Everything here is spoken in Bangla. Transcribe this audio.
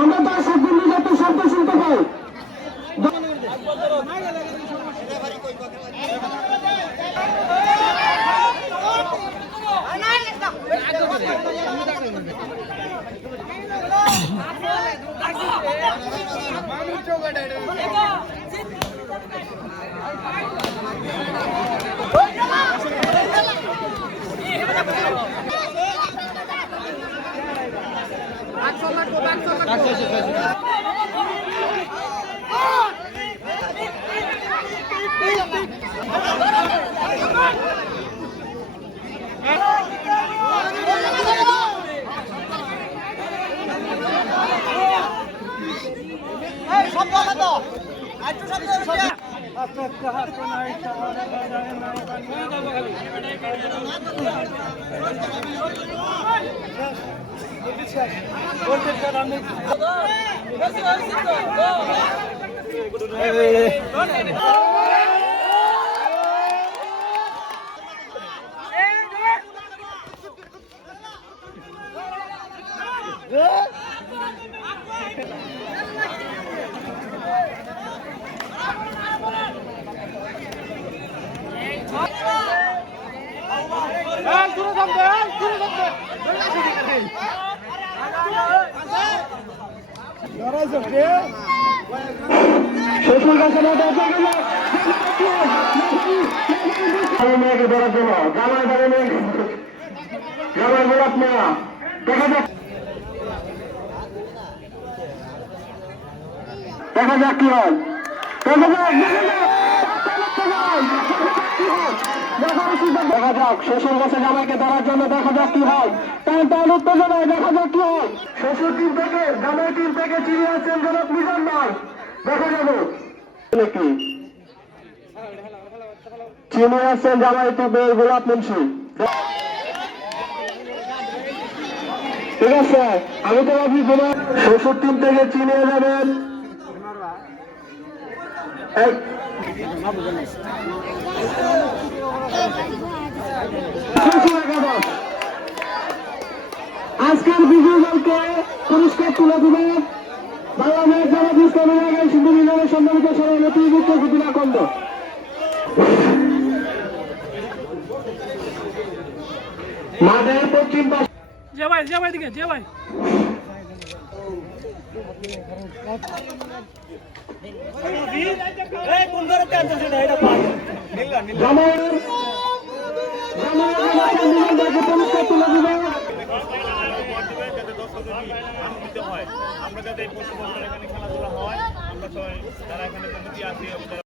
আমরা দর্শক বন্ধু যত শব্দ শুনতে পাই। মেয়েকে ধরার জন্য জামাই ধরে মেয়ে জামাই গোলাপ মেয়া দেখা যাক কি হয়। দেখা যাক শ্বশুর কাছে জামাইকে ধরার জন্য দেখা যাক কি হয়। তার উত্তেজনায় দেখা যাক কি হয়। শ্বশুর টিম থেকে জামাই টিম থেকে চিনি আছেন জনাব মিজান ভাই, দেখা যাবে কি চিনি আছেন জামাই টিমের গোলাপ মুন্সি। ঠিক আছে, আমি তো ভাবি শ্বশুর টিম থেকে চিনে যাবেন আজকের বিজয়ী দলকে পুরস্কার তুলে দিবেন বাংলাদেশ জামাত ইসলামী সিন্ধু বিভাগের সম্মানিত সভাপতি মুক্তিযুদ্ধ আকন্দ। মাঠের পশ্চিম পাশে আমরা যাতে এখানে খেলাধুলা হয়, আমরা সবাই যারা এখানে কমিটি আছে